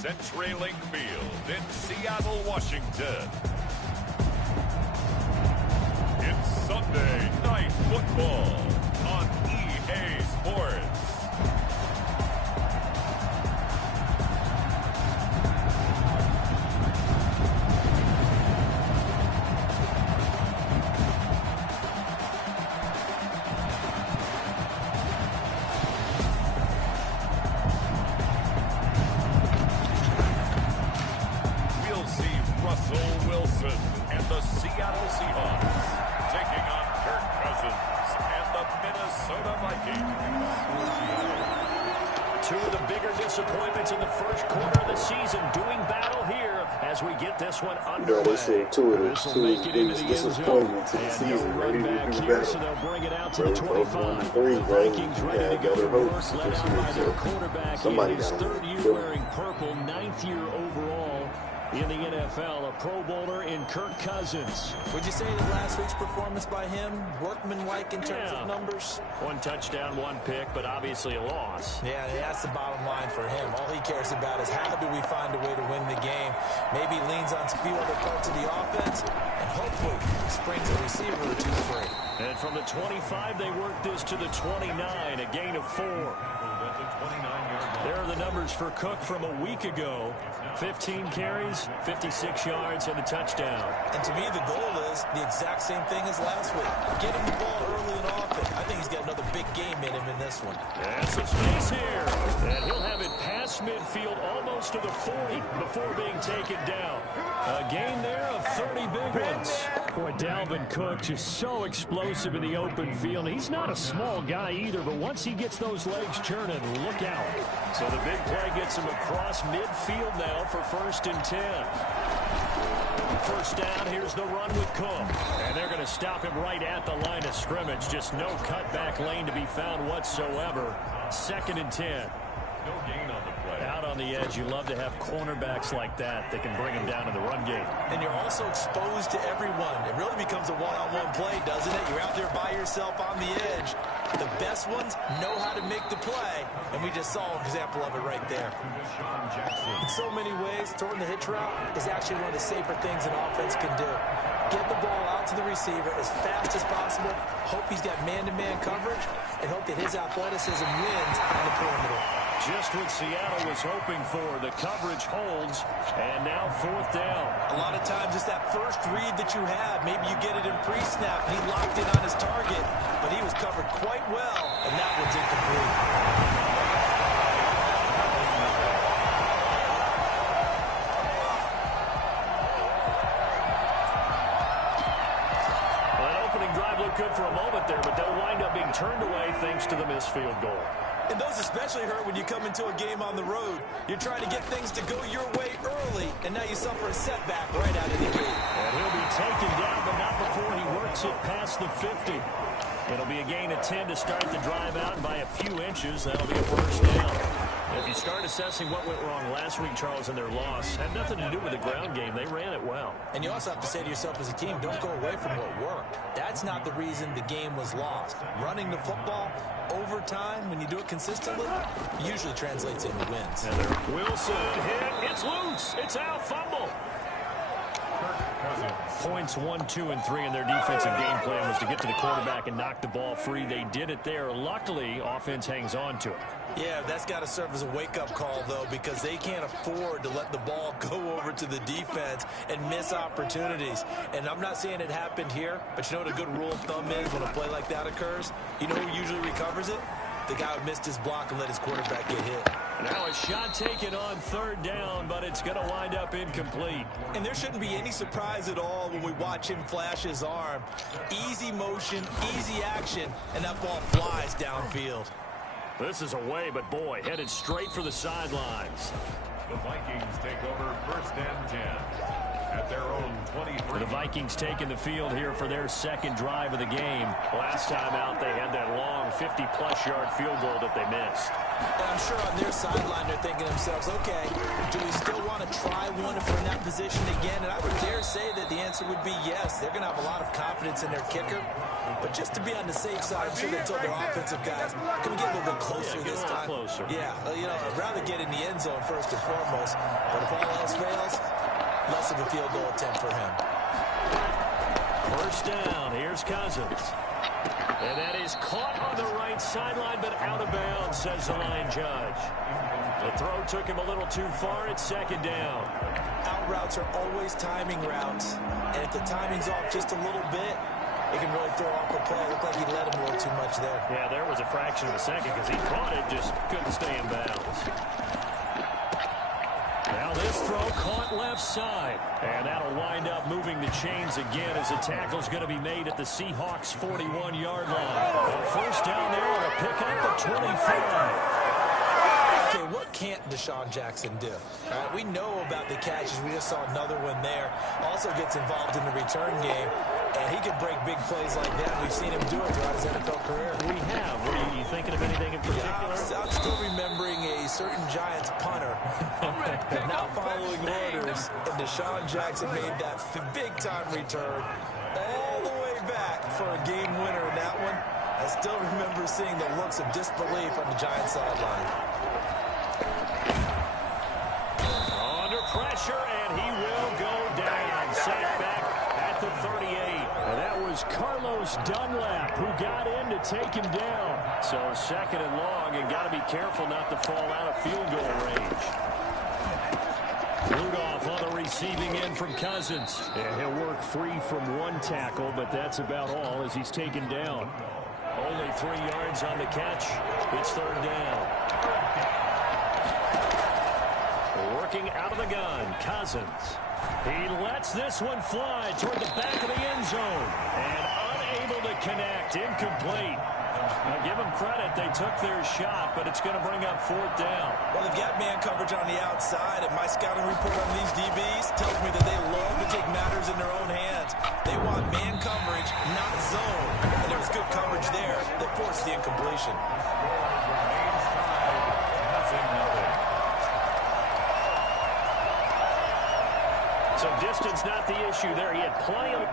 CenturyLink Field in Seattle, Washington. It's Sunday Night Football on EA Sports. Disappointments in the first quarter of the season doing battle here as we get this one underway. They said two of the biggest disappointments in the season. Ready to do better. So they'll bring it out to the 25. 25. The Vikings ready to go to work, led out by their quarterback. Somebody in his third year wearing purple, ninth year overall in the NFL, a Pro Bowler in Kirk Cousins. Would you say that last week's performance by him, workmanlike in terms of numbers? One touchdown, one pick, but obviously a loss. Yeah, that's the bottom line for him. All he cares about is how do we find a way to win the game. Maybe he leans on few other parts of the offense, and hopefully springs a receiver or two free. And from the 25, they work this to the 29, a gain of 4. There are the numbers for Cook from a week ago. 15 carries, 56 yards, and a touchdown. And to me, the goal is the exact same thing as last week. Get him the ball early and often. I think he's got another big game in him in this one. And some space here. And he'll have it past midfield almost to the 40 before being taken down. A gain there of 30 big ones. Boy, Dalvin Cook just so explosive in the open field. He's not a small guy either, but once he gets those legs churning, look out. So the big play gets him across midfield now for 1st and 10. First down, here's the run with Cook. And they're going to stop him right at the line of scrimmage. Just no cutback lane to be found whatsoever. 2nd and 10. No gain on the play. Out on the edge, you love to have cornerbacks like that that can bring him down in the run game. And you're also exposed to everyone. It really becomes a one-on-one play, doesn't it? You're out there by yourself on the edge. The best ones know how to make the play, and we just saw an example of it right there. In so many ways, throwing the hitch route is actually one of the safer things an offense can do. Get the ball out to the receiver as fast as possible, hope he's got man-to-man coverage, and hope that his athleticism wins on the perimeter. Just what Seattle was hoping for. The coverage holds, and now 4th down. A lot of times it's that first read that you have. Maybe you get it in pre-snap, and he locked in on his target, but he was covered quite well, and that one's incomplete. Well, that opening drive looked good for a moment there, but they'll wind up being turned away thanks to the missed field goal. And those especially hurt when you come into a game on the road. You're trying to get things to go your way early, and now you suffer a setback right out of the gate. And he'll be taken down, but not before he works it past the 50. It'll be a gain of 10 to start the drive out, and by a few inches, that'll be a 1st down. If you start assessing what went wrong last week, Charles, in their loss, had nothing to do with the ground game. They ran it well. And you also have to say to yourself as a team, don't go away from what worked. That's not the reason the game was lost. Running the football over time, when you do it consistently, usually translates into wins. And there, Wilson hit. It's loose. It's out. Fumble. Points 1, 2, and 3 in their defensive game plan was to get to the quarterback and knock the ball free. They did it there. Luckily, offense hangs on to it. Yeah, that's got to serve as a wake-up call, though, because they can't afford to let the ball go over to the defense and miss opportunities. And I'm not saying it happened here, but you know what a good rule of thumb is when a play like that occurs? You know who usually recovers it? The guy who missed his block and let his quarterback get hit. Now a shot taken on 3rd down, but it's going to wind up incomplete. And there shouldn't be any surprise at all when we watch him flash his arm. Easy motion, easy action, and that ball flies downfield. This is away, but boy, headed straight for the sidelines. The Vikings take over 1st and 10. at their own 23. The Vikings taking the field here for their second drive of the game. Last time out, they had that long 50-plus yard field goal that they missed. And I'm sure on their sideline they're thinking to themselves, okay, do we still want to try one if we're in that position again? And I would dare say that the answer would be yes. They're going to have a lot of confidence in their kicker. But just to be on the safe side, I'm sure they told their offensive guys, can we get a little bit closer this time? Closer. Yeah, you know, I'd rather get in the end zone first and foremost. But if all else fails, less of a field goal attempt for him. First down, here's Cousins. And that is caught on the right sideline, but out of bounds, says the line judge. The throw took him a little too far. It's second down. Out routes are always timing routes. And if the timing's off just a little bit, it can really throw off the play. It looked like he let him a little too much there. Yeah, there was a fraction of a second because he caught it, just couldn't stay in bounds. Now this throw caught left side. And that'll wind up moving the chains again as the tackle's going to be made at the Seahawks' 41-yard line. First down there on a pickup of 25. Okay, what can't Deshaun Jackson do? We know about the catches. We just saw another one there. Also gets involved in the return game. And he can break big plays like that. We've seen him do it throughout his NFL career. We have. What are you thinking of anything in particular? Yeah, I'm still remembering a certain Giants punter not following orders. And Deshaun Jackson made that big-time return all the way back for a game winner in that one. I still remember seeing the looks of disbelief on the Giants sideline. Under pressure, and he will go down. Set back at the 38. And that was Carlos Dunlap who got in to take him down. So second and long, and got to be careful not to fall out of field goal range. Rudolph on the receiving end from Cousins. And he'll work free from one tackle, but that's about all as he's taken down. Only 3 yards on the catch. It's third down. Working out of the gun, Cousins. He lets this one fly toward the back of the end zone. And unable to connect. Incomplete. Now give them credit. They took their shot, but it's going to bring up fourth down. Well, they've got man coverage on the outside, and my scouting report on these DBs tells me that they love to take matters in their own hands. They want man coverage, not zone. And there was good coverage there that forced the incompletion. So distance not the issue there. He had plenty of...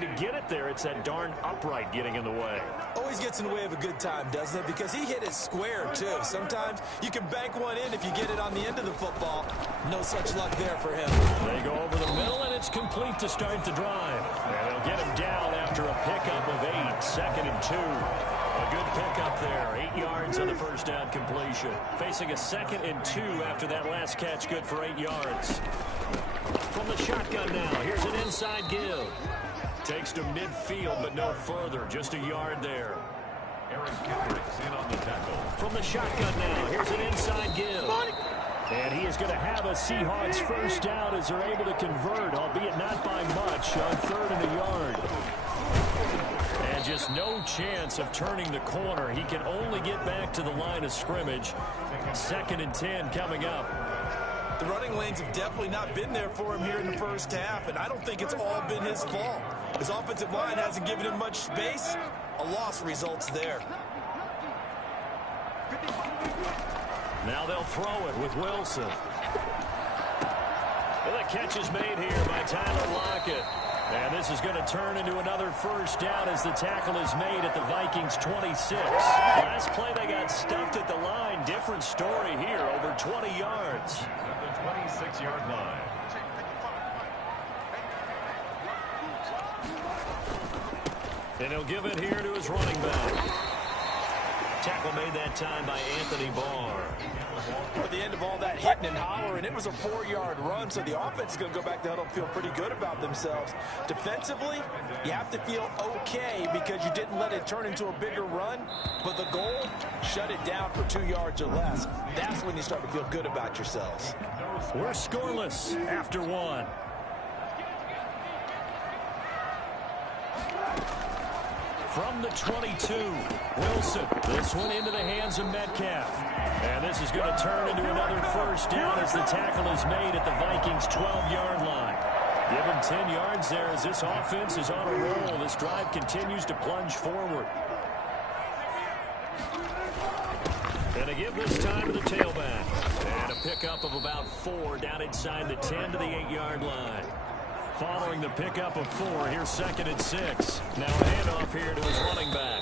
to get it there, it's that darn upright getting in the way. Always gets in the way of a good time, doesn't it? Because he hit it square, too. Sometimes you can bank one in if you get it on the end of the football. No such luck there for him. They go over the middle, and it's complete to start the drive. And they'll get him down after a pickup of 8, second and 2. A good pickup there, 8 yards on the first down completion. Facing a second and 2 after that last catch, good for 8 yards. From the shotgun now, here's an inside give. Takes to midfield, but no further. Just a yard there. Aaron Kendricks in on the tackle. From the shotgun now, here's an inside give. And he is going to have a Seahawks first down as they're able to convert, albeit not by much, on third and a yard. And just no chance of turning the corner. He can only get back to the line of scrimmage. Second and 10 coming up. The running lanes have definitely not been there for him here in the first half, and I don't think it's all been his fault. His offensive line hasn't given him much space. A loss results there. Now they'll throw it with Wilson. Well, the catch is made here by Tyler Lockett. And this is going to turn into another first down as the tackle is made at the Vikings 26. Last play they got stuffed at the line. Different story here, over 20 yards. At the 26-yard line. And he'll give it here to his running back. Tackle made that time by Anthony Barr. At the end of all that hitting and hollering, it was a 4-yard run, so the offense is going to go back to huddle and feel pretty good about themselves. Defensively, you have to feel okay because you didn't let it turn into a bigger run, but the goal, shut it down for 2 yards or less. That's when you start to feel good about yourselves. We're scoreless after 1. From the 22, Wilson. This one into the hands of Metcalf. And this is going to turn into another first down as the tackle is made at the Vikings' 12-yard line. Give him 10 yards there as this offense is on a roll. This drive continues to plunge forward. And a give this time to the tailback. And a pickup of about 4 down inside the 10 to the 8-yard line. Following the pickup of 4, here's 2nd and 6. Now a handoff here to his running back.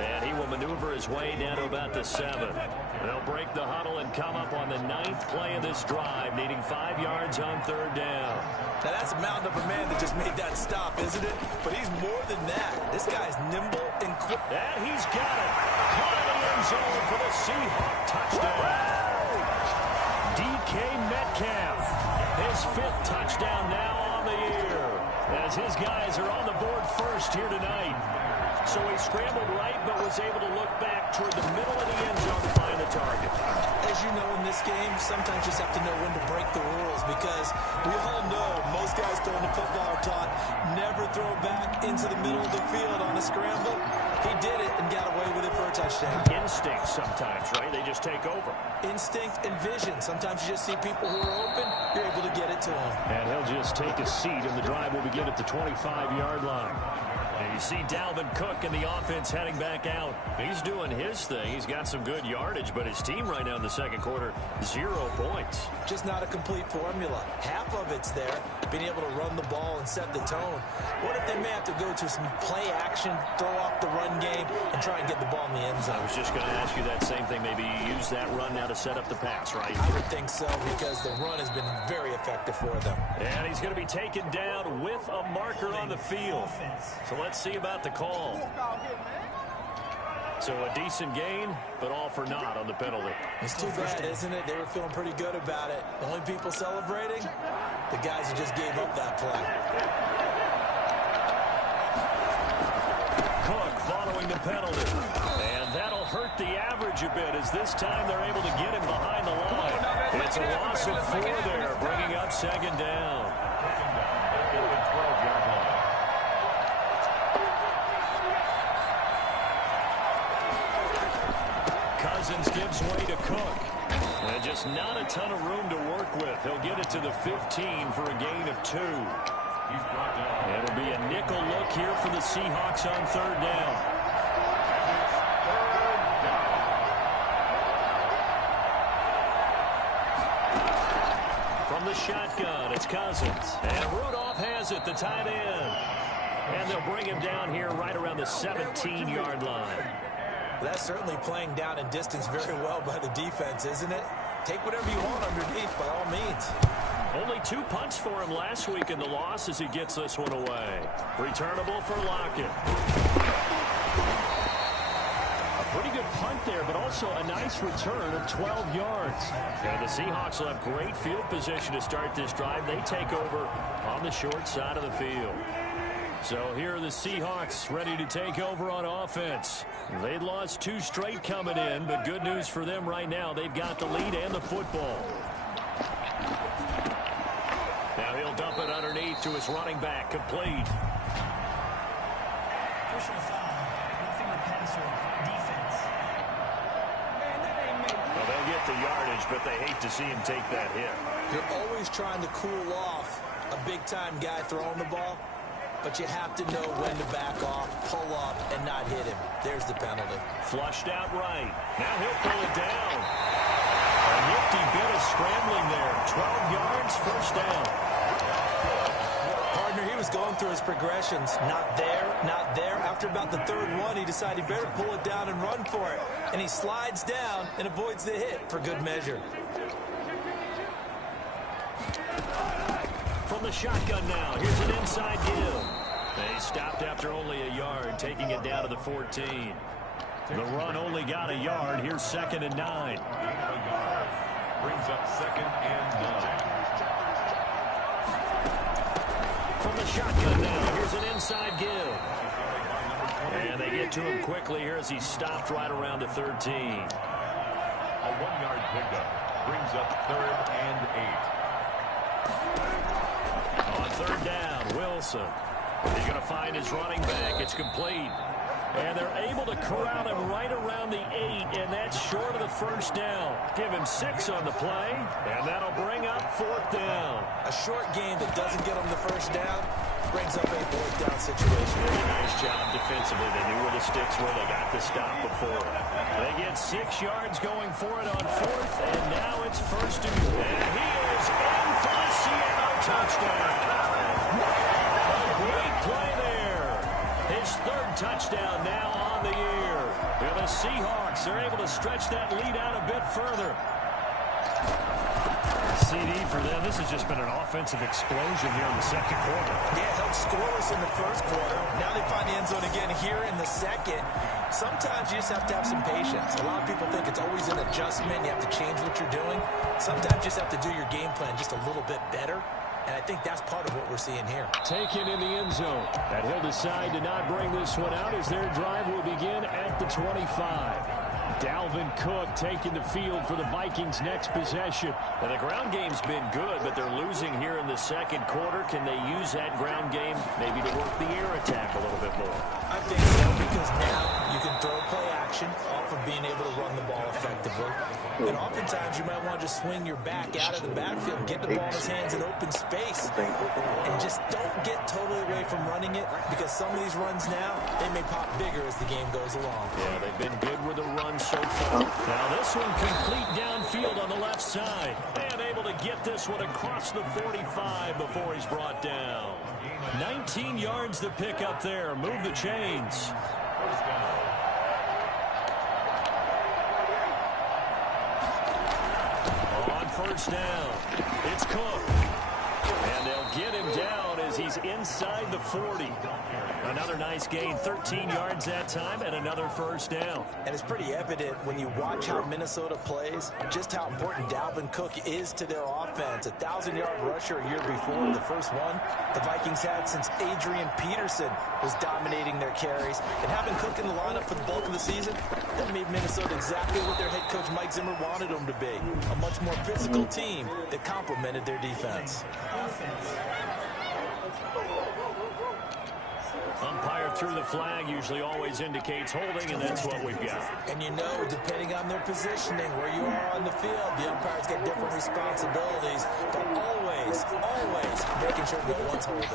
And he will maneuver his way down to about the 7. They'll break the huddle and come up on the 9th play of this drive, needing 5 yards on 3rd down. Now that's a mountain of a man that just made that stop, isn't it? But he's more than that. This guy's nimble and quick. And he's got it. Caught in the end zone for the Seahawks touchdown. DK Metcalf, his 5th touchdown now on the year, as his guys are on the board first here tonight. So he scrambled right, but was able to look back toward the middle of the end zone to find the target. As you know, in this game, sometimes you just have to know when to break the rules, because we all know most guys throwing the football are taught never throw back into the middle of the field on a scramble. He did it and got away with it for a touchdown. Instinct sometimes, right? They just take over. Instinct and vision. Sometimes you just see people who are open, you're able to get it to them. And he'll just take a seat, and the drive will begin at the 25-yard line. And you see Dalvin Cook and the offense heading back out. He's doing his thing. He's got some good yardage, but his team right now in the second quarter, 0 points. Just not a complete formula. Half of it's there, being able to run the ball and set the tone. What if they may have to go to some play action, throw off the run game, and try and get the ball in the end zone? I was just going to ask you that same thing. Maybe use that run now to set up the pass, right? I would think so, because the run has been very effective for them. And he's going to be taken down with a marker on the field. So let's see about the call. So a decent gain, but all for naught on the penalty. It's too bad, isn't it? They were feeling pretty good about it. The only people celebrating, the guys who just gave up that play. Cook following the penalty. And that'll hurt the average a bit, as this time they're able to get him behind the line. It's a loss of 4 there, bringing up 2nd down. Cousins gives way to Cook. And just not a ton of room to work with. He'll get it to the 15 for a gain of 2. It'll be a nickel look here for the Seahawks on 3rd down. From the shotgun, it's Cousins. And Rudolph has it, the tight end. And they'll bring him down here right around the 17-yard line. That's certainly playing down in distance very well by the defense, isn't it? Take whatever you want underneath, by all means. Only 2 punts for him last week in the loss as he gets this one away. Returnable for Lockett. A pretty good punt there, but also a nice return of 12 yards. And the Seahawks will have great field position to start this drive. They take over on the short side of the field. So here are the Seahawks ready to take over on offense. They'd lost 2 straight coming in, but good news for them right now. They've got the lead and the football. Now he'll dump it underneath to his running back, complete. Personal foul, roughing the passer, defense. Well, they'll get the yardage, but they hate to see him take that hit. You're always trying to cool off a big-time guy throwing the ball, but you have to know when to back off, pull up, and not hit him. There's the penalty. Flushed out right. Now he'll pull it down. A nifty bit of scrambling there. 12 yards, first down. Partner, he was going through his progressions. Not there, not there. After about the 3rd one, he decided he better pull it down and run for it. And he slides down and avoids the hit for good measure. From the shotgun now, here's an inside give. They stopped after only a yard, taking it down to the 14. The run only got a yard. Here's 2nd and 9. Brings up 2nd and 9. From the shotgun now, here's an inside give. And they get to him quickly here as he stopped right around the 13. A 1-yard pickup brings up 3rd and 8. On 3rd down, Wilson. He's going to find his running back. It's complete. And they're able to corral him right around the 8, and that's short of the 1st down. Give him 6 on the play, and that'll bring up 4th down. A short game that doesn't get them the 1st down brings up a 4th down situation. Nice job defensively. They knew where the sticks were. They got the stop before. They get 6 yards going for it on 4th, and now it's 1st and he is in for the Seattle touchdown. A great play there. His 3rd touchdown now on the year. And the Seahawks are able to stretch that lead out a bit further. CD for them. This has just been an offensive explosion here in the 2nd quarter. Yeah, held scoreless in the 1st quarter. Now they find the end zone again here in the 2nd. Sometimes you just have to have some patience. A lot of people think it's always an adjustment. You have to change what you're doing. Sometimes you just have to do your game plan just a little bit better. And I think that's part of what we're seeing here. Taken in the end zone. And he'll decide to not bring this one out as their drive will begin at the 25. Dalvin Cook taking the field for the Vikings' next possession. And the ground game's been good, but they're losing here in the 2nd quarter. Can they use that ground game maybe to work the air attack a little bit more? I think so, because now you can throw play action off of being able to run the ball effectively. And oftentimes you might want to just swing your back out of the backfield, get the ball in his hands in open space, and just don't get totally away from running it, because some of these runs now, they may pop bigger as the game goes along. Yeah, they've been good with the run so far. Now this one complete downfield on the left side. And able to get this one across the 45 before he's brought down. 19 yards to pick up there. Move the chains. On 1st down, it's Cook. And they'll get him down as he's inside the 40. Another nice gain, 13 yards that time, and another 1st down. And it's pretty evident when you watch how Minnesota plays, just how important Dalvin Cook is to their offense. 1,000-yard rusher a year before, the first one the Vikings had since Adrian Peterson was dominating their carries. And having Cook in the lineup for the bulk of the season, that made Minnesota exactly what their head coach Mike Zimmer wanted them to be. A much more physical team that complemented their defense. Umpire through the flag usually always indicates holding, and that's what we've got. And you know, depending on their positioning, where you are on the field, the umpires get different responsibilities, but always making sure no one's holding.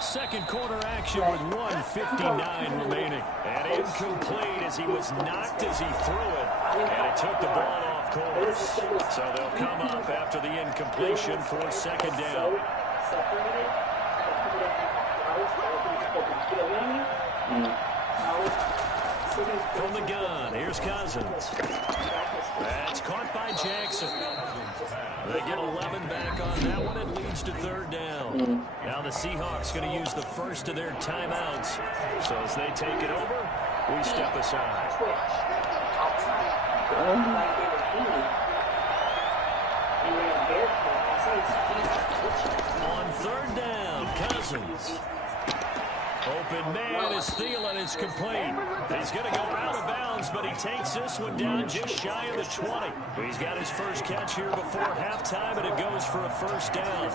2nd quarter action with 1:59 remaining. And incomplete as he was knocked as he threw it, and it took the ball off course. So they'll come up after the incompletion for 2nd down. From the gun, here's Cousins. That's caught by Jackson. They get 11 back on that one. It leads to 3rd down. Now the Seahawks going to use the first of their timeouts. So as they take it over, we step aside. On 3rd down, Cousins. Open man is Thielen. It's complete. He's going to go out of bounds, but he takes this one down just shy of the 20. He's got his first catch here before halftime, and it goes for a 1st down.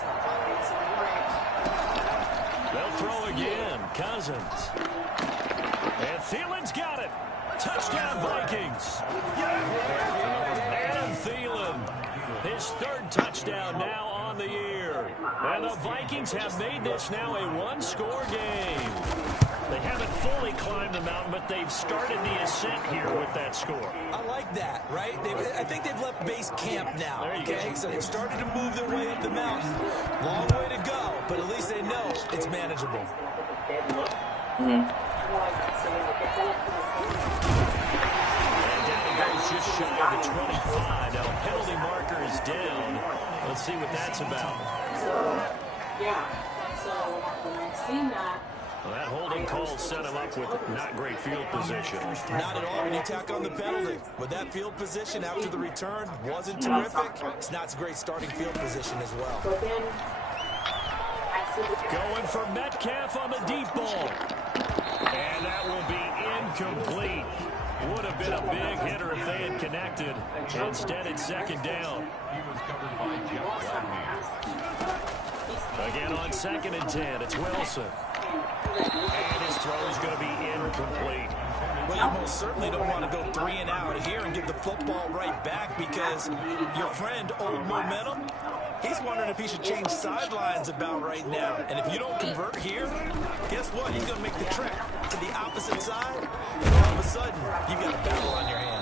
They'll throw again. Cousins. And Thielen's got it. Touchdown, Vikings. Adam Thielen. His 3rd touchdown now on the year. And the Vikings have made this now a one-score game. They haven't fully climbed the mountain, but they've started the ascent here with that score. I like that, right? I think they've left base camp now, There you okay? go. So they've started to move their way up the mountain. Long way to go, but at least they know it's manageable. And down he goes just shy of the 25. Now, penalty marker is down. Let's see what that's about. So, yeah. So, when I've seen that, Well, that holding call set him up with not great field position. Not at all when you tack on the penalty. With that field position after the return wasn't terrific, it's not a great starting field position as well. Going for Metcalf on the deep ball. And that will be incomplete. Would have been a big hitter if they had connected. Instead, it's second down. He was covered by Jeff Gladney. Again on 2nd and 10, it's Wilson. And his throw is going to be incomplete. Well, you most certainly don't want to go 3 and out here and give the football right back because your friend, Old Momentum, he's wondering if he should change sidelines about right now. And if you don't convert here, guess what? He's going to make the trek to the opposite side. And all of a sudden, you've got a battle on your hands.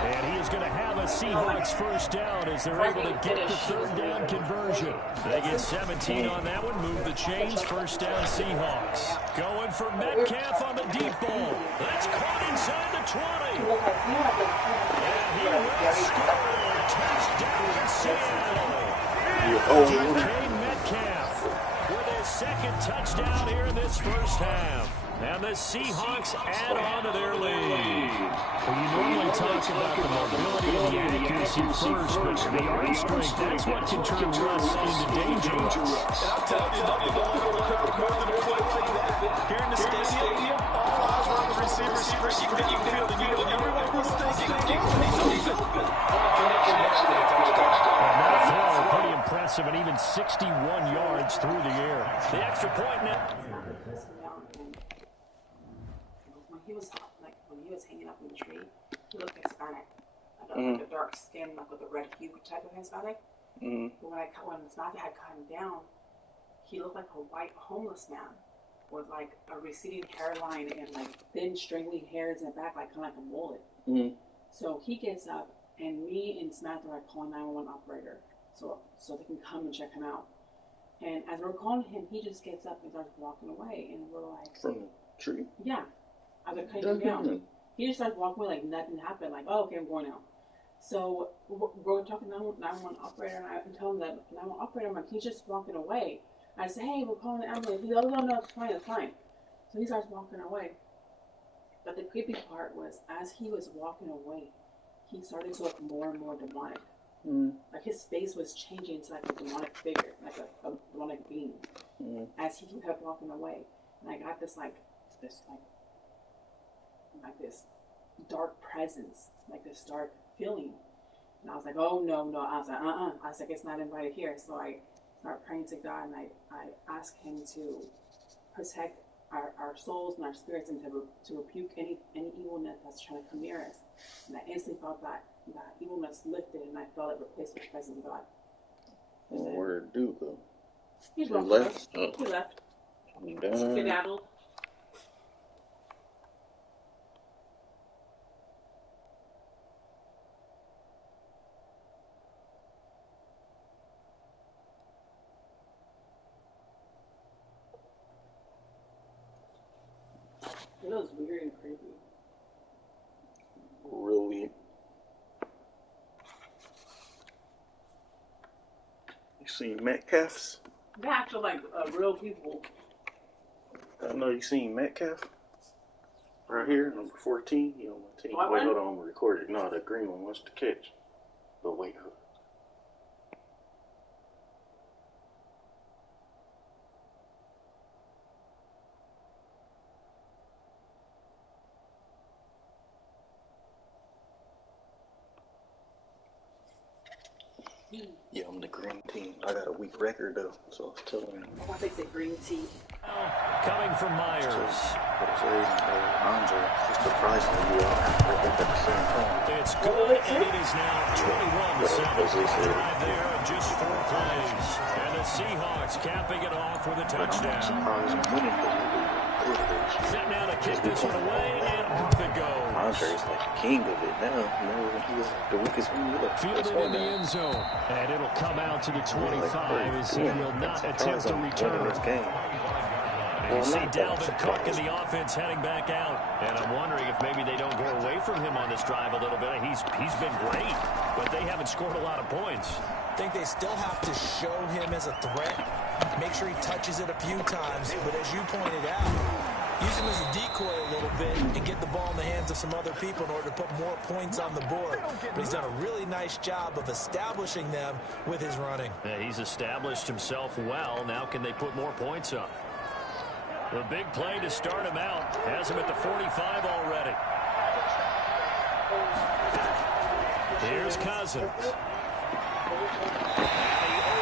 And he is going to have a Seahawks first down as they're able to get the 3rd down conversion. They get 17 on that one, move the chains, first down Seahawks. Going for Metcalf on the deep ball. That's caught inside the 20. And he will score. Touchdown, Seattle. DK Metcalf with his 2nd touchdown here in this first half. And the Seahawks add on to their lead. Well, you normally talk about the mobility and the accuracy first, but the arm strength, that's what can turn Russ into danger. And I'll tell you, nothing will more than a play like that. Here in the stadium, all eyes are on the receiver. You can feel the unit. Everyone was thinking, he's open. And that throw, pretty impressive, and even 61 yards through the air. The extra point now. When he was hanging up in the tree, he looked Hispanic. Like a dark skin, like with a red hue type of Hispanic. But when Samantha had cut him down, he looked like a white homeless man with like a receding hairline and like thin strangly hairs in the back, like kind of like a mullet. So he gets up, and me and Samantha are calling 911 operator, so they can come and check him out. And as we're calling him, he just gets up and starts walking away, and we're like, from the tree. Yeah. I was cutting him down. He just started walking away like nothing happened. Like, oh, okay, I'm going out. So we're talking to 911 operator, and I tell him that 911 operator, I'm like, he's just walking away. I say, hey, we're calling the ambulance. He goes, oh, no, it's fine, it's fine. So he starts walking away. But the creepy part was, as he was walking away, he started to look more and more demonic. Like his face was changing into like a demonic figure, like a demonic being. As he kept walking away, and I got this dark presence, like this dark feeling. And I was like, oh, no. I was like, I was like, it's not invited here. So I started praying to God, and I asked him to protect our souls and our spirits, and to rebuke any evilness that's trying to come near us. And I instantly felt that evilness lifted, and I felt it replaced with the presence of God. Well, where did Duke go? He left? He left. Done. Skedaddled. It was weird and creepy. Really? You seen Metcalf's? They're actually like real people. I know you seen Metcalf. Right here, number 14. You on my team. What Wait, one? hold on, I'm recording. No, the green one. What's the catch? But wait. Yeah, I'm the green team. I got a weak record though, so I was telling him. I think the green tea. Coming from Myers. But it's Andre. It's surprisingly you all have to at the same time. It's good, and it is now 21-7. Drive there in just 4 plays. And the Seahawks capping it off with a touchdown. Surprised I'm winning, but Set now to kick this one away, and off it goes. Andre's like the king of it now. Remember when he was the weakest one? Fielded in the end zone, and it'll come out to the 25 as he will not attempt to return. And you see Dalvin Cook and the offense heading back out. And I'm wondering if maybe they don't go away from him on this drive a little bit. He's been great, but they haven't scored a lot of points. think they still have to show him as a threat, make sure he touches it a few times, but as you pointed out, use him as a decoy a little bit and get the ball in the hands of some other people in order to put more points on the board. But he's done a really nice job of establishing them with his running. Yeah, he's established himself well. Now can they put more points up? The big play to start him out has him at the 45 already. Here's Cousins.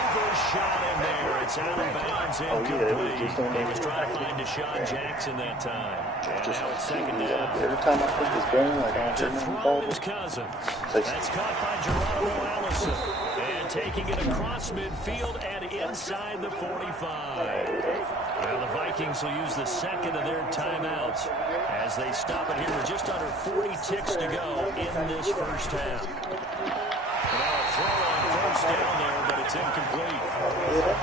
Overshot in there. It's out of bounds, incomplete. He was trying to find Deshaun Jackson that time. And now it's second down. Every time I think it's going, like I To throw is Cousins. That's caught by Geronimo Allison. And taking it across midfield and inside the 45. Now the Vikings will use the second of their timeouts as they stop it here with just under 40 ticks to go in this first half. Now a throw on first down there, but it's incomplete.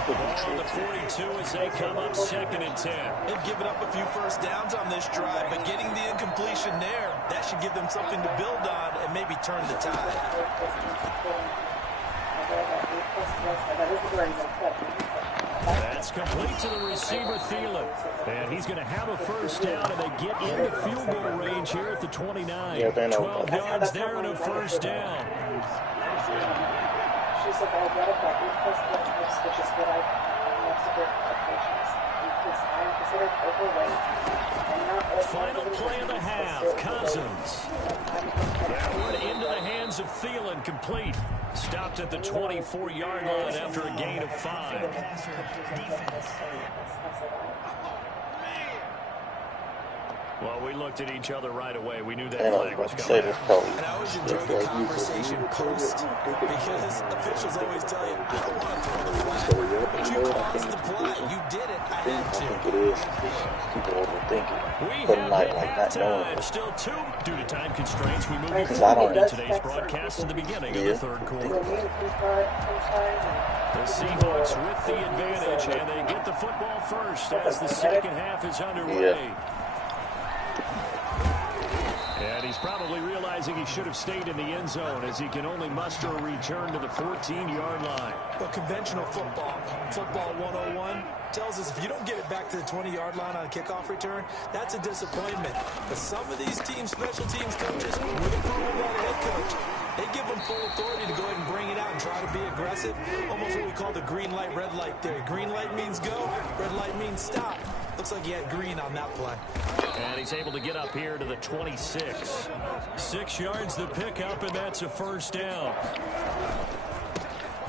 Ball on the 42 as they come up second and 10. They've given up a few first downs on this drive, but getting the incompletion there, that should give them something to build on and maybe turn the tide. That's complete to the receiver, Thielen. And he's going to have a first down, and they get into field goal range here at the 29. 12 yards there and a first down. She's like, I read about request lips, which is what I consider patients, because I'm considered overweight. Final play of the half, Cousins. That one into the hands of Thielen, complete. Stopped at the 24-yard line after a gain of 5. Well, we looked at each other right away. We knew that flag was coming. And I always enjoy the conversation post, because officials always tell you, I don't want to throw the flag, but you caused the play. You did it. I had to. I think it is. People overthink it. We But have not hit knowing halftime. it. Still 2 due to time constraints. We move you Because I forward don't- in today's broadcast to the beginning of the third quarter. The Seahawks with the advantage, and they get the football first as the second half is underway. And he's probably realizing he should have stayed in the end zone as he can only muster a return to the 14-yard line. But conventional football 101, tells us if you don't get it back to the 20-yard line on a kickoff return, that's a disappointment. But some of these teams, special teams coaches, with approval by the head coach, they give them full authority to go ahead and bring it out and try to be aggressive. Almost what we call the green light, red light theory. Green light means go, red light means stop. Looks like he had green on that play. And he's able to get up here to the 26. 6 yards the pickup, and that's a first down.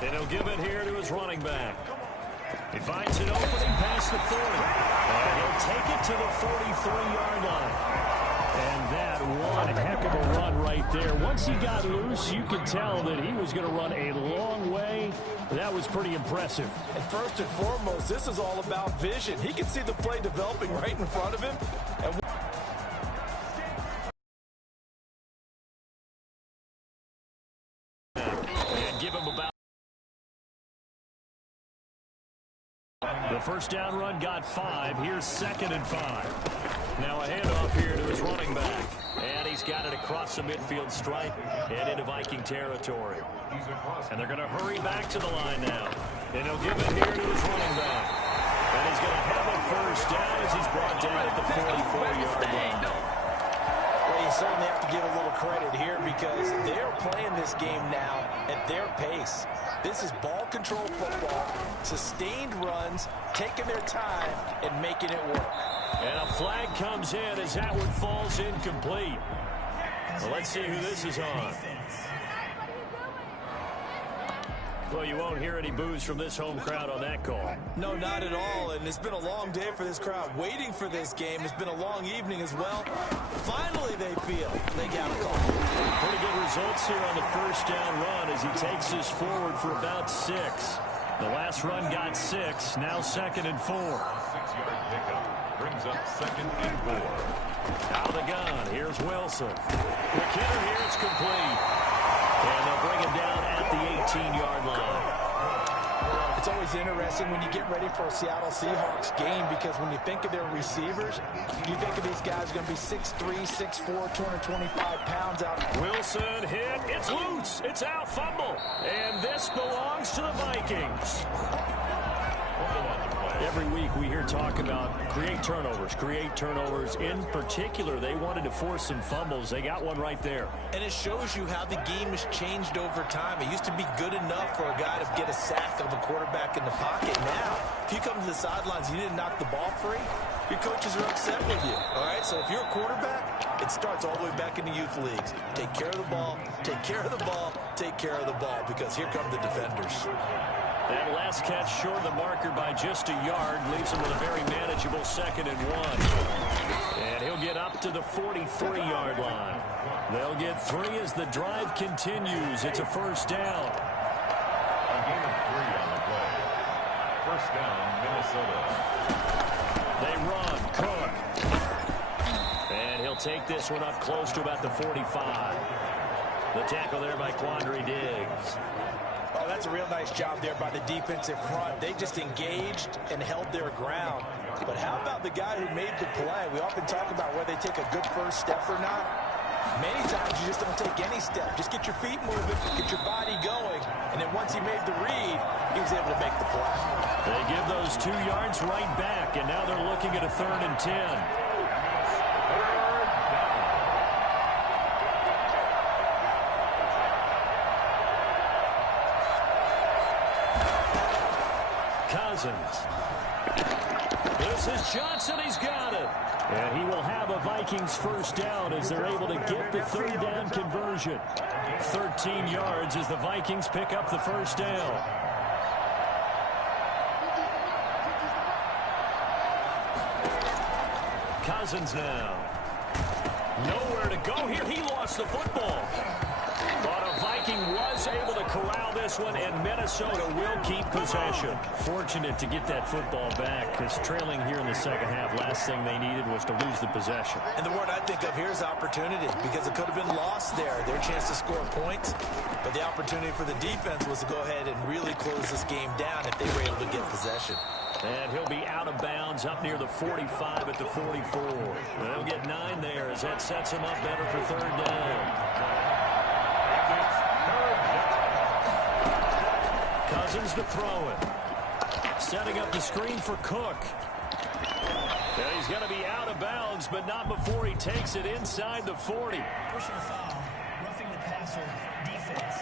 And he'll give it here to his running back. He finds an opening past the 40. And he'll take it to the 43-yard line. And that one heck of a run right there. Once he got loose, you could tell that he was going to run a long way. That was pretty impressive. And first and foremost, this is all about vision. He can see the play developing right in front of him. And give him about... The first down run got 5. Here's 2nd and 5. Now a handoff here to his running back. And he's got it across the midfield stripe and into Viking territory. And they're going to hurry back to the line now. And he'll give it here to his running back. And he's going to have a first down as he's brought down at the 44-yard line. Well, you certainly have to give a little credit here because they're playing this game now at their pace. This is ball control football, sustained runs, taking their time, and making it work. And a flag comes in as Atwood falls incomplete. Well, let's see who this is on. Well, you won't hear any boos from this home crowd on that call. No, not at all, and it's been a long day for this crowd waiting for this game. It's been a long evening as well. Finally, they feel they got a call. Pretty good results here on the first down run as he takes this forward for about 6. The last run got 6, now 2nd and 4. 6-yard pickup brings up 2nd and 4. Out of the gun, here's Wilson. McKinnon here, it's complete. And they'll bring him down at the 18-yard line. It's always always interesting when you get ready for a Seattle Seahawks game because when you think of their receivers, you think of these guys going to be 6'3", 6'4", 225 pounds out. Wilson hit. It's loose. It's out. Fumble. And this belongs to the Vikings. Every week we hear talk about create turnovers. In particular, they wanted to force some fumbles. They got one right there. And it shows you how the game has changed over time. It used to be good enough for a guy to get a sack of a quarterback in the pocket. Now, if you come to the sidelines and you didn't knock the ball free, your coaches are upset with you. All right, so if you're a quarterback, it starts all the way back in the youth leagues. Take care of the ball, take care of the ball, take care of the ball, because here come the defenders. That last catch short of the marker by just a yard leaves him with a very manageable 2nd and 1. And he'll get up to the 43-yard line. They'll get 3 as the drive continues. It's a first down. A gain of 3 on the play. First down, Minnesota. They run. Cook. And he'll take this one up close to about the 45. The tackle there by Quandre Diggs. Oh, that's a real nice job there by the defensive front. They just engaged and held their ground. But how about the guy who made the play? We often talk about whether they take a good first step or not. Many times you just don't take any step. Just get your feet moving, get your body going, and then once he made the read, he was able to make the play. They give those 2 yards right back, and now they're looking at a 3rd and 10. This is Johnson. He's got it. And he will have a Vikings first down as they're able to get the 3rd down conversion. 13 yards as the Vikings pick up the first down. Cousins now. Nowhere to go here. He lost the football. But a Viking was able to corral this one, and Minnesota will keep possession. Fortunate to get that football back, because trailing here in the second half, last thing they needed was to lose the possession. And the word I think of here is opportunity, because it could have been lost there. Their chance to score points, but the opportunity for the defense was to go ahead and really close this game down if they were able to get possession. And he'll be out of bounds up near the 45 at the 44. They'll get 9 there as that sets him up better for 3rd down. Cousins to throw it. Setting up the screen for Cook. And he's going to be out of bounds, but not before he takes it inside the 40. Personal foul, roughing the passer, defense.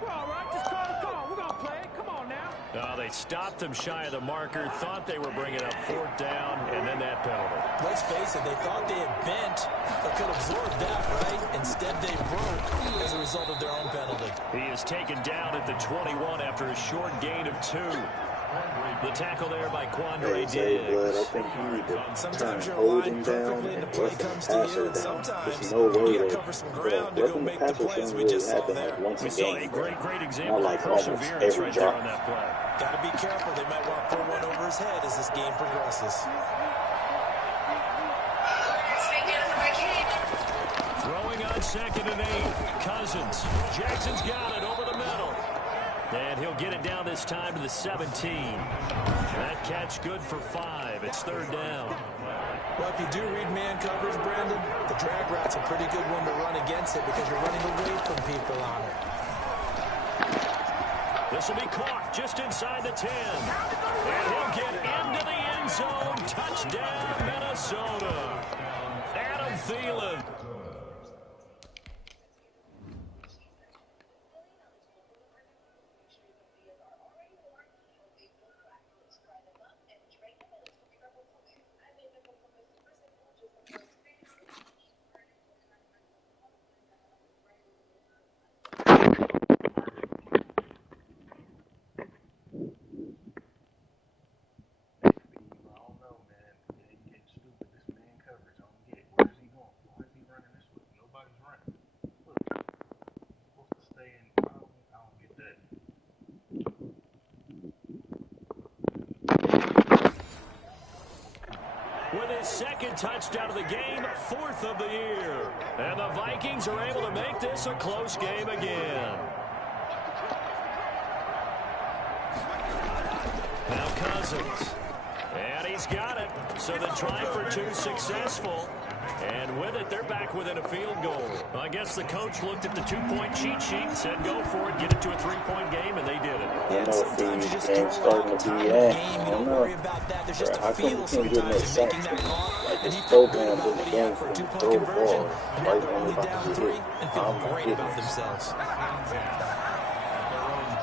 We're all right. Just call the call. We're going to play it. Come on now. They stopped him shy of the marker, thought they were bringing up 4th down, and then that penalty. Let's face it, they thought they had bent or could absorb that, right? Instead, they broke as a result of their own penalty. He is taken down at the 21 after a short gain of 2. The tackle there by Quandre Diggs. Sometimes you're aligned perfectly and the play comes to you, and sometimes you got to cover some ground to go make the plays we just saw there. We saw a great example of perseverance right there on that play. Got to be careful. They might want to throw one over his head as this game progresses. Throwing on 2nd and 8. Cousins. Jackson's got it over the middle. And he'll get it down this time to the 17. That catch good for 5. It's 3rd down. Well, if you do read man coverage, Brandon, the drag route's a pretty good one to run against it because you're running away from people on it. This will be caught just inside the 10. And he'll get into the end zone. Touchdown, Minnesota. Adam Thielen. Second touchdown of the game, 4th of the year. And the Vikings are able to make this a close game again. Cousins. And he's got it. So the try for two successful. And with it, they're back within a field goal. I guess the coach looked at the two-point cheat sheet and said, go for it, get it to a three-point game, and they did it. And sometimes you just throw out the time of the game. You don't worry about that. There's just a feel sometimes in making that call. And he felt good about what he had for a two-point conversion. And now they're only down 3 and feeling great about themselves.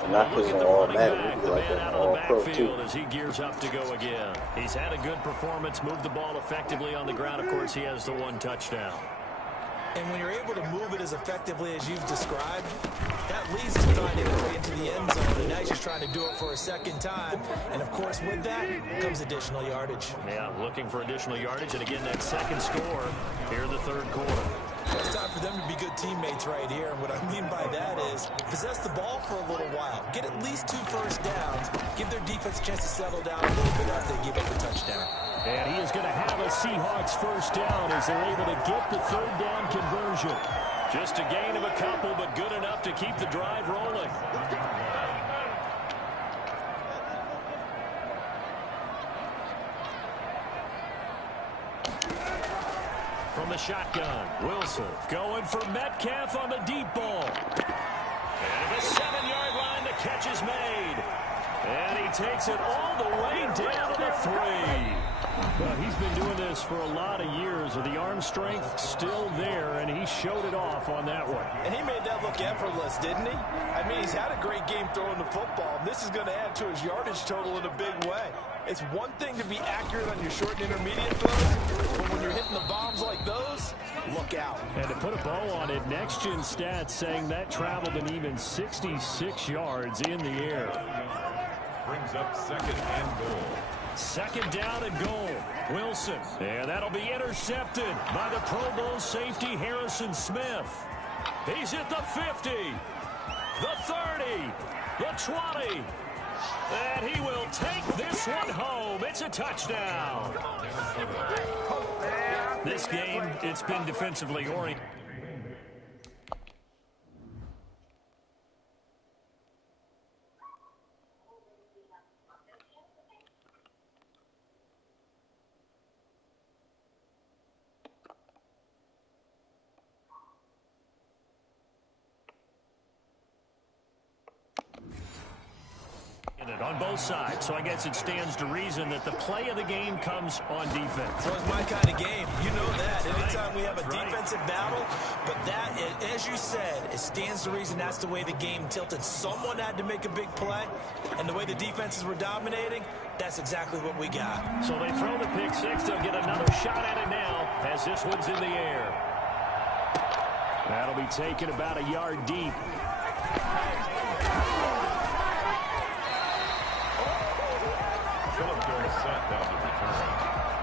Not because of all that, would be like man out an of the all-pro too. backfield as he gears up to go again. He's had a good performance, moved the ball effectively on the ground. Of course, he has the one touchdown. And when you're able to move it as effectively as you've described, that leads to finding a way into the end zone. And now he's just trying to do it for a second time. And, of course, with that comes additional yardage. Yeah, looking for additional yardage. And, again, that second score here in the third quarter. It's time for them to be good teammates right here. And what I mean by that is possess the ball for a little while. Get at least 2 first downs. Give their defense a chance to settle down a little bit after they give up the touchdown. And he is going to have a Seahawks first down as they're able to get the third down conversion. Just a gain of a couple, but good enough to keep the drive rolling. From the shotgun, Wilson going for Metcalf on the deep ball. And the 7-yard line, the catch is made. And he takes it all the way down to the 3. Well, he's been doing this for a lot of years with the arm strength still there, and he showed it off on that one. And he made that look effortless, didn't he? I mean, he's had a great game throwing the football. This is going to add to his yardage total in a big way. It's one thing to be accurate on your short and intermediate throws, but when you're hitting the bombs like those, look out. And to put a bow on it, Next Gen Stats saying that traveled an even 66 yards in the air. Brings up second and goal. Second down and goal. Wilson. And that'll be intercepted by the Pro Bowl safety Harrison Smith. He's at the 50, the 30, the 20. And he will take this one home. It's a touchdown. This game, it's been defensively oriented. On both sides, so I guess it stands to reason that the play of the game comes on defense. So it's my kind of game. You know that. Anytime we have a defensive battle, but that, as you said, it stands to reason that's the way the game tilted. Someone had to make a big play, and the way the defenses were dominating, that's exactly what we got. So they throw the pick six. They'll get another shot at it now as this one's in the air. That'll be taken about a yard deep. Set down the return.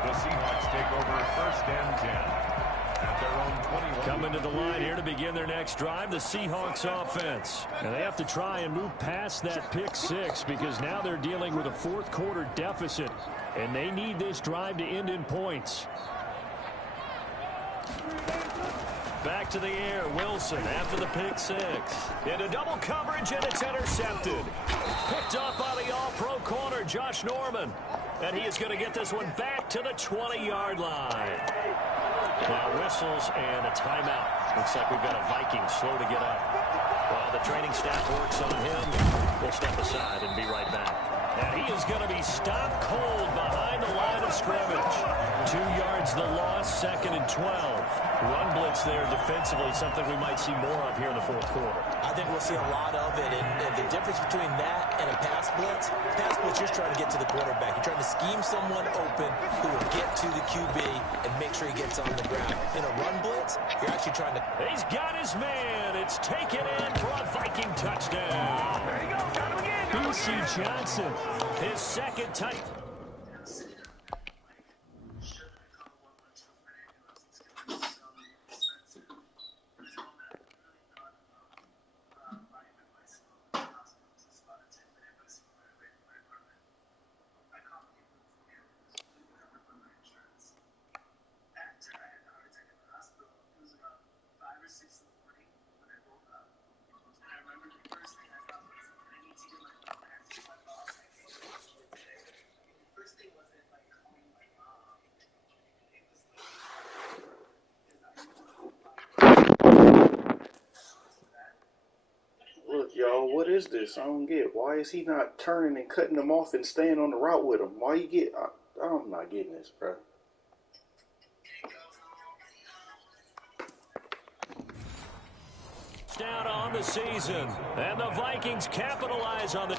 The Seahawks take over first and 10 at their own 21. Coming to the line here to begin their next drive, the Seahawks offense. And they have to try and move past that pick six because now they're dealing with a fourth quarter deficit, and they need this drive to end in points. Back to the air, Wilson after the pick six. Into double coverage, and it's intercepted. Picked up by the all-pro corner, Josh Norman. And he is going to get this one back to the 20-yard line. Now whistles and a timeout. Looks like we've got a Viking slow to get up. While the training staff works on him, we'll step aside and be right back. And he is going to be stopped cold behind the line of scrimmage. 2 yards the loss, second and 12. Run blitz there defensively, something we might see more of here in the fourth quarter. I think we'll see a lot of it, and the difference between that and a pass blitz, you're trying to get to the quarterback. You're trying to scheme someone open who will get to the QB and make sure he gets on the ground. In a run blitz, you're actually trying to... He's got his man. It's taken in for a Viking touchdown. There you go. Got him again. B.C. Johnson, his second touchdown. y'all. What is this? I don't get. Why is he not turning and cutting them off and staying on the route with him? Why you get? I'm not getting this, bro. Down on the season, and the Vikings capitalize on the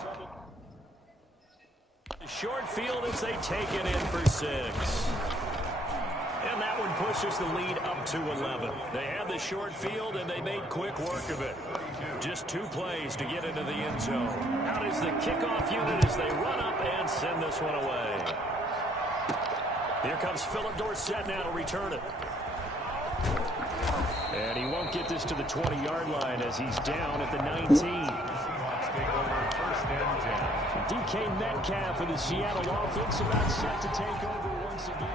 short field as they take it in for 6. And that one pushes the lead up to 11. They had the short field, and they made quick work of it. Just 2 plays to get into the end zone. Out is the kickoff unit as they run up and send this one away. Here comes Philip Dorsett now to return it. And he won't get this to the 20-yard line as he's down at the 19. DK Metcalf of the Seattle offense about set to take over once again.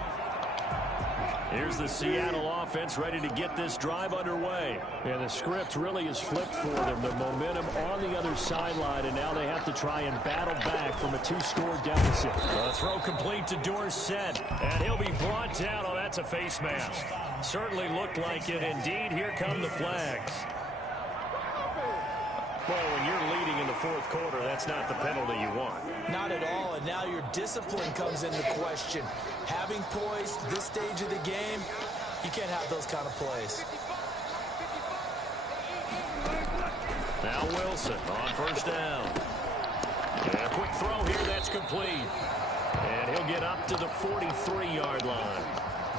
Here's the Seattle offense ready to get this drive underway. And the script really is flipped for them. The momentum on the other sideline, and now they have to try and battle back from a 2-score deficit. A throw complete to Dorsett, and he'll be brought down. Oh, that's a face mask. Certainly looked like it. Indeed, here come the flags. Well, when you're leading in the 4th quarter, that's not the penalty you want. Not at all, and now your discipline comes into question. Having poise this stage of the game, you can't have those kind of plays. Now Wilson on 1st down. And a quick throw here, that's complete. And he'll get up to the 43-yard line.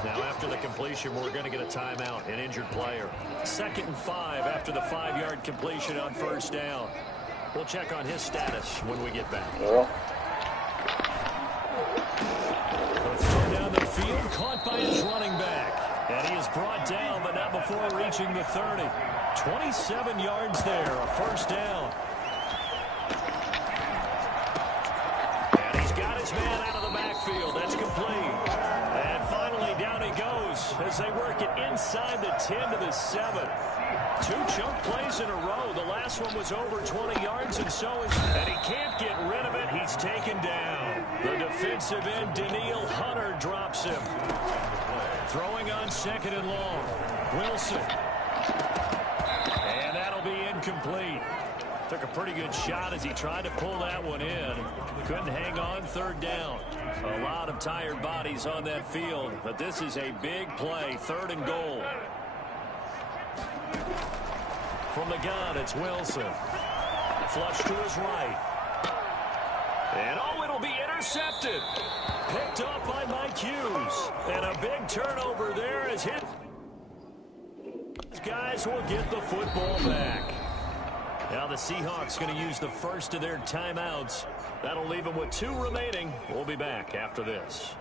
Now, after the completion, we're going to get a timeout, an injured player. 2nd and 5 after the 5-yard completion on 1st down. We'll check on his status when we get back. Well. The throw down the field, caught by his running back. And he is brought down, but not before reaching the 30. 27 yards there, a 1st down. And he's got his man out of the backfield. That's complete. And finally, down he goes as they work it inside the 10 to the 7. 2 chunk plays in a row. The last one was over 20 yards, and so is... And he can't get rid of it. He's taken down. The defensive end, Danielle Hunter, drops him. Throwing on 2nd and long. Wilson. And that'll be incomplete. Took a pretty good shot as he tried to pull that one in. Couldn't hang on 3rd down. A lot of tired bodies on that field, but this is a big play. 3rd and goal. From the gun, it's Wilson. Flush to his right. And oh, it'll be intercepted. Picked up by Mike Hughes. And a big turnover there as hit. These guys will get the football back. Now the Seahawks going to use the first of their timeouts. That'll leave them with 2 remaining. We'll be back after this.